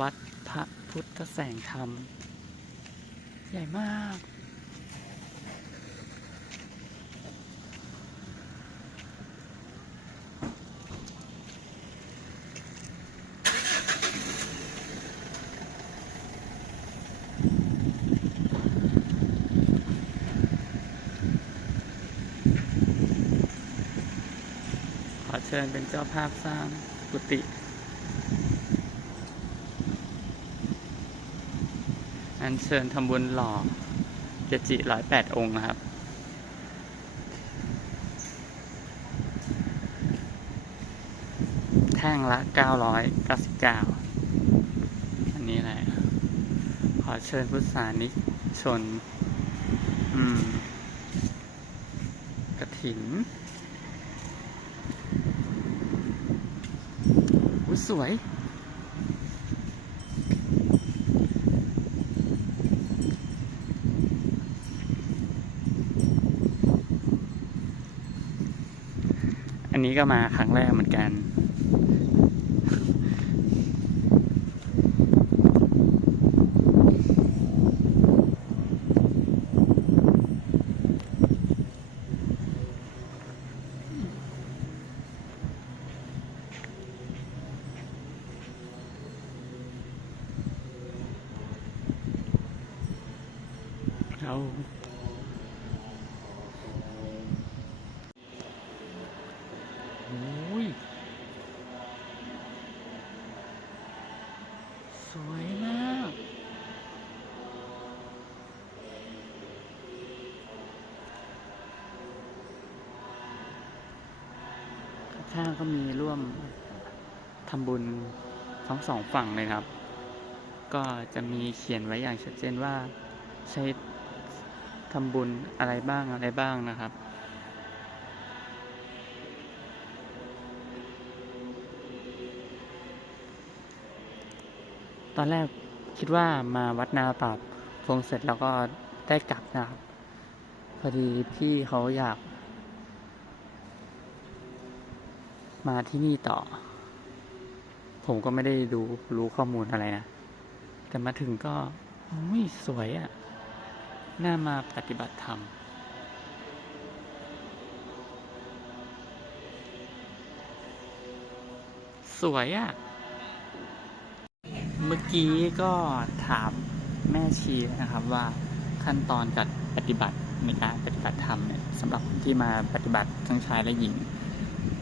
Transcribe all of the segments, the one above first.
วัดพระพุทธแสงธรรม ใหญ่มาก ขอเชิญเป็นเจ้าภาพสร้างกุฏิ อันเชิญทำบุญหล่อเจจิร้อยแปดองค์นะครับ แท่งละเก้าร้อยเก้าสิบเก้าอันนี้อะไรอะขอเชิญพุทธศานิกชน อืม กระถินอุ้สวย นนี้ก็มาครั้งแรกเหมือนกันเอาโอ้ย สวยมาก ข้างก็มีร่วมทำบุญทั้งสองฝั่งเลยครับ ก็จะมีเขียนไว้อย่างชัดเจนว่าใช้ทำบุญอะไรบ้างอะไรบ้างนะครับ ตอนแรกคิดว่ามาวัดนาป่าพงเสร็จแล้วก็ได้กลับนะครับ พอดีพี่เขาอยาก มาที่นี่ต่อ ผมก็ไม่ได้ดูรู้ข้อมูลอะไรนะ แต่มาถึงก็โอ้ยสวยอะ่ะ น่ามาปฏิบัติธรรม สวยอะ่ะ เมื่อกี้ก็ถามแม่ชีนะครับว่าขั้นตอนการปฏิบัติในการปฏิบัติธรรมเนี่ยสำหรับที่มาปฏิบัติทั้งชายและหญิง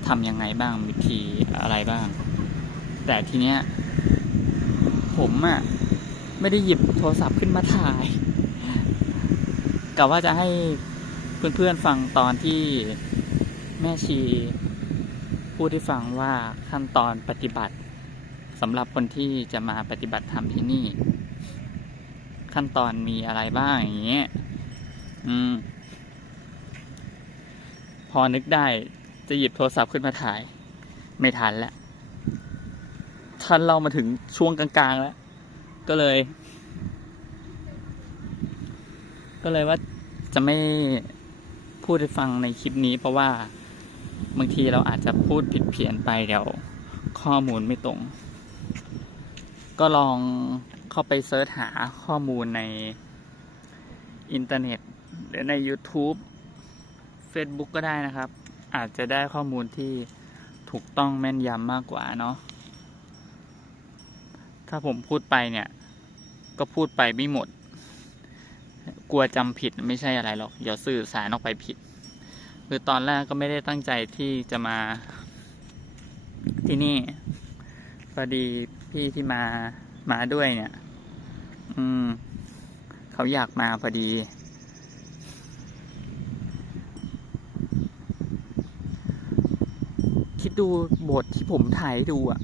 ทำยังไงบ้างวิธีอะไรบ้าง แต่ทีเนี้ยผมอะ่ะไม่ได้หยิบโทรศัพท์ขึ้นมาถ่ายกะว่าจะให้เพื่อนๆฟังตอนที่แม่ชีพูดให้ฟังว่าขั้นตอนปฏิบัติสำหรับคนที่จะมาปฏิบัติธรรมที่นี่ ขั้นตอนมีอะไรบ้างอย่างเงี้ยอืม พอนึกได้ จะหยิบโทรศัพท์ขึ้นมาถ่าย ไม่ทันแล้วทันเรามาถึงช่วงกลางๆแล้ว ก็เลย ก็เลยว่าจะไม่พูดให้ฟังในคลิปนี้ เพราะว่าบางทีเราอาจจะพูดผิดเพี้ยนไปเดี๋ยวข้อมูลไม่ตรง ก็ลองเข้าไปเซิร์ชหาข้อมูลในอินเทอร์เน็ต หรือใน YouTube Facebook ก็ได้นะครับ อาจจะได้ข้อมูลที่ถูกต้องแม่นยำมากกว่าเนาะถ้าผมพูดไปเนี่ย ก็พูดไปไม่หมด กลัวจำผิดไม่ใช่อะไรหรอก เดี๋ยวสื่อสารออกไปผิด คือตอนแรกก็ไม่ได้ตั้งใจที่จะมา ที่นี่พอดีพี่ที่มามาด้วยเนี่ย อืม เขาอยากมาพอดี ดดูบทที่ผมถ่ายให้ดูอะ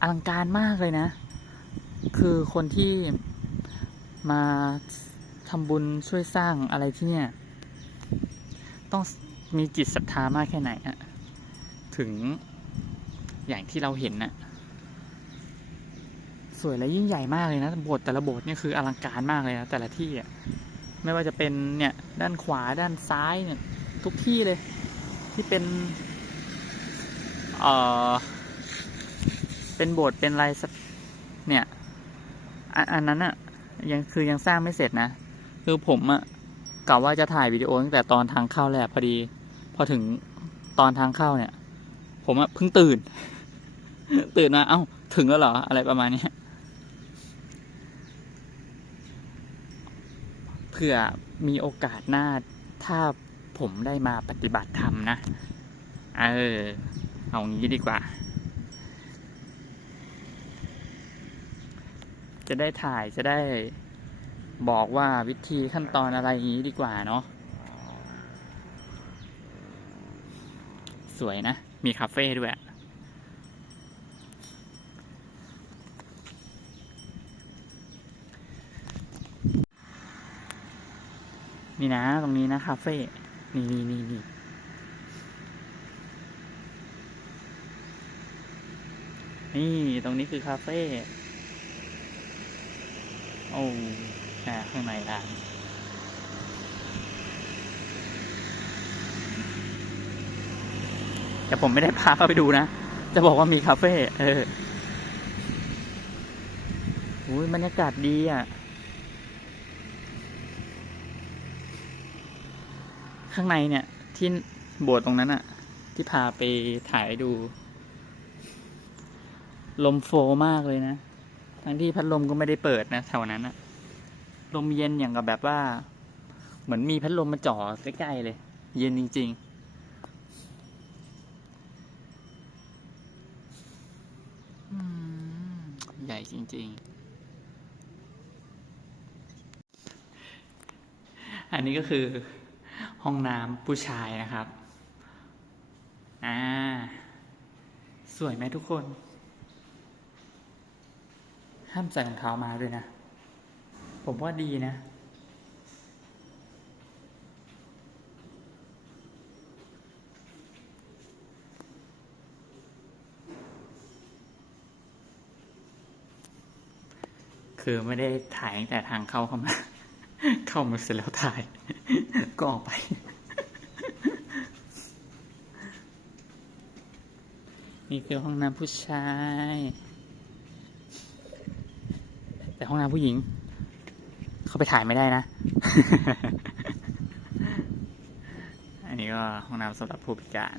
อลังการมากเลยนะ คือคนที่มาทำบุญช่วยสร้างอะไรที่เนี่ย ต้องมีจิตศรัทธามากแค่ไหนอะถึงอย่างที่เราเห็นน่ะ สวยและยิ่งใหญ่มากเลยนะโบสถ์แต่ละโบสถ์เนี่ยคืออลังการมากเลยนะแต่ละที่อะไม่ว่าจะเป็นเนี่ยด้านขวาด้านซ้ายเนี่ย ทุกที่เลย ที่เป็น เอ่อ เป็นโบสถ์เป็นอะไรสักเนี่ยอันนั้นอะยังคือยังสร้างไม่เสร็จนะ คือผมอะกะว่าจะถ่ายวิดีโอตั้งแต่ตอนทางเข้าแหละพอดี พอถึงตอนทางเข้าเนี่ย ผมอะเพิ่งตื่น ตื่นมาเอ้าถึงแล้วเหรอ อะไรประมาณนี้เผื่อมีโอกาสหน้าถ้าผมได้มาปฏิบัติธรรมนะ เออ เอางี้ดีกว่า จะได้ถ่ายจะได้บอกว่าวิธีขั้นตอนอะไรอย่างนี้ดีกว่าเนาะสวยนะ มีคาเฟ่ด้วยนี่นะ ตรงนี้นะคาเฟ่ นี่นี่นี่นี่ นี่ตรงนี้คือคาเฟ่ โอ้ข้างในร้านแต่ผมไม่ได้พาเข้าไปดูนะ จะบอกว่ามีคาเฟ่ เอออุ้ยบรรยากาศดีอะ ข้างในเนี่ย ที่โบสถ์ตรงนั้นอะ ที่พาไปถ่ายดู ลมโฟมากเลยนะ ทั้งที่พัดลมก็ไม่ได้เปิดนะแถวนั้นอะลมเย็นอย่างกับแบบว่า เหมือนมีพัดลมมาจ่อใกล้ๆเลย เย็นจริง ๆใหญ่จริง ๆ อันนี้ก็คือห้องน้ำผู้ชายนะครับ อ่า สวยไหมทุกคน ห้ามใส่รองเท้ามาด้วยนะ ผมว่าดีนะ คือไม่ได้ถ่ายตั้งแต่ทางเข้าเข้ามา เข้ามาเสร็จแล้วถ่าย ก็ออกไปนี่คือห้องน้ำผู้ชาย ห้องน้ำผู้หญิง เข้าไปถ่ายไม่ได้นะ อันนี้ก็ห้องน้ำสำหรับผู้พิการ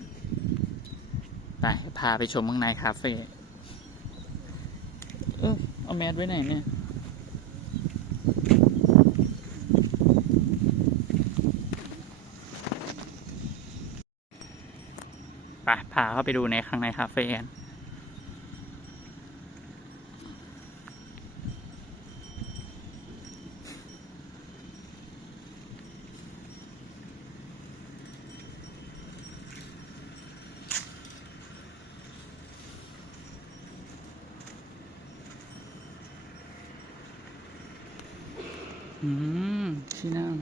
ไปพาไปชมข้างในคาเฟ่เออเอาแมสไว้ไหนเนี่ยไปพาเข้าไปดูในข้างในคาเฟ่กัน อืมที่นั่ง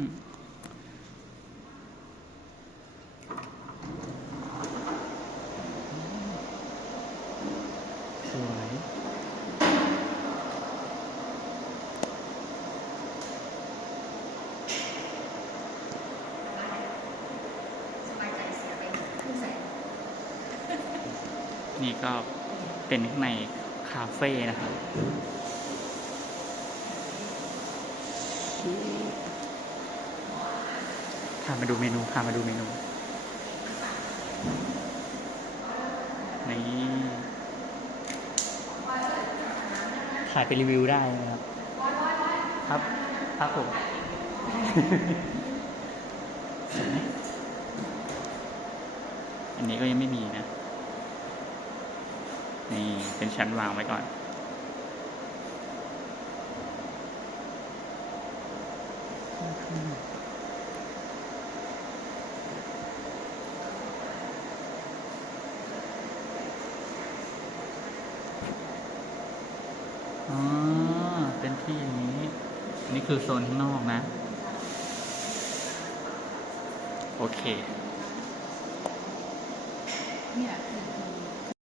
สวยสบายใจเสียไปครึ่งแสนนี่ก็เป็นข้างในคาเฟ่นะครับ พามาดูเมนูพามาดูเมนู นี่ ถ่ายไปรีวิวได้นะครับ ครับ ครับผมเห็นไหมอันนี้ก็ยังไม่มีนะ นี่ เป็นชั้นวางไว้ก่อน อ๋อ เป็นที่อย่างนี้ นี่คือโซนข้างนอกนะ โอเค